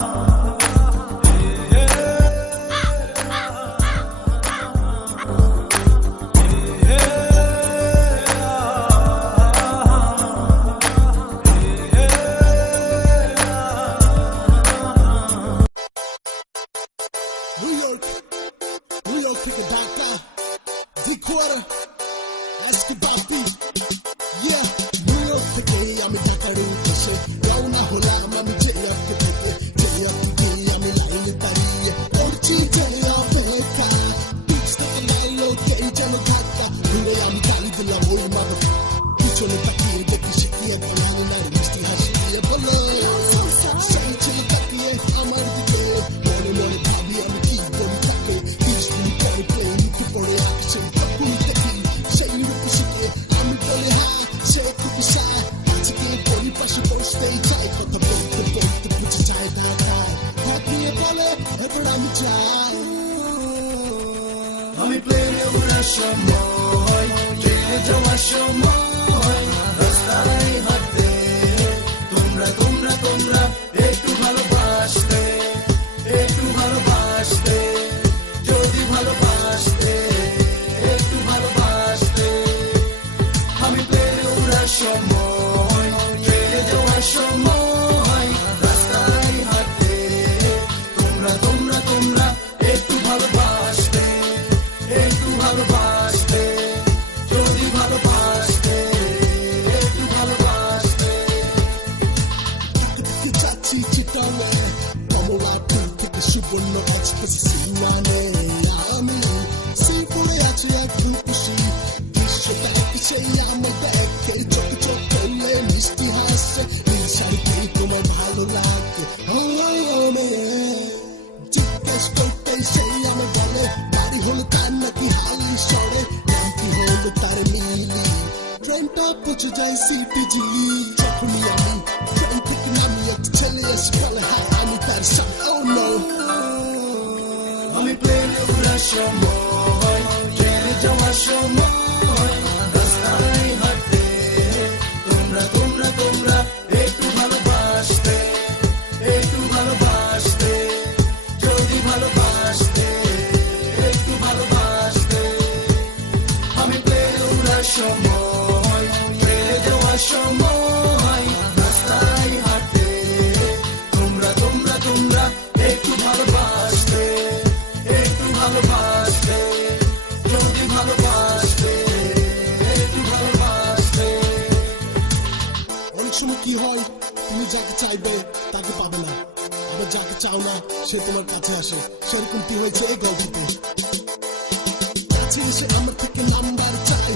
New York kick a Dhaka, D-quarter, ask about me. Yeah, New York today, I'm in Dhaka room to say, Yauna Hula, Mami Jaya Kutate, Jaya today, I'm in Laili Tari, Orchi Jaya Peka, Big Stick and Lilo, Jaya Dhaka, Hule, I'm Kali Dilla, old mother. Pichone Taki, get the shiki and Alana, Misty Hashi, a Polo. Say, Chili Taki, I'm out of the day, morning on the Tabi, I'm a key, then Taki, he's been very plain, to put it up, say, Takuni Taki, say, you look sick, I'm very high, say, Kuki Sai, it's a game for you, pass your stage, I got the boat, to put your side out. Happy a Polo, ever I'm a child. আমি প্লেনে উড়ার সময় ট্রেনে যাওয়ার সময় রাস্তায় হাঁটতে তোমরা তোমরা তোমরা একটু ভালোবাসতে যদি ভালোবাসতে একটু ভালোবাসতে আমি প্লেনে উড়ার সময় ট্রেনে যাওয়ার সময় রাস্তায় হাঁটতে তোমরা তোমরা তোমরা একটু ভালোবাসতে যদি ভালোবাসতে একটু ভালোবাসতে Take chachi chitale, Pamola pink, take the sugar no express sinane. Ami, see pule achi ak pushi. Kisho tak say I'm a back, chok chok kole misti hasse. Inside ke tomar bhalo lage. Oh me, jikas kote say I'm a gale. Dari hol kanna ki hali shore, namki hol tare mili. Train top puch jai CTG, chokuni ami. Train picking at me at the telly, it's probably how I need that song. Oh no. আমি প্লেনে উড়ার সময় ট্রেনে যাওয়ার সময় রাস্তায় হাঁটতে তোমরা তোমরা তোমরা একটু ভালোবাসতে যদি ভালোবাসতে একটু ভালোবাসতে আমি প্লেনে উড়ার সময় ট্রেনে যাওয়ার সময় রাস্তায় হাঁটতে তোমরা তোমরা তোমরা একটু ভালোবাসতে যদি ভালোবাসতে একটু ভালোবাসতে অনেক সময় কি হয়, তুমি যাকে চাইবে তাকে পাবে না, আবার যাকে চাও না সে তোমার কাছে আসে। সেরকমটি হয়েছে এই গল্পতে। কাছে এসে আমার থেকে নাম্বার চাই,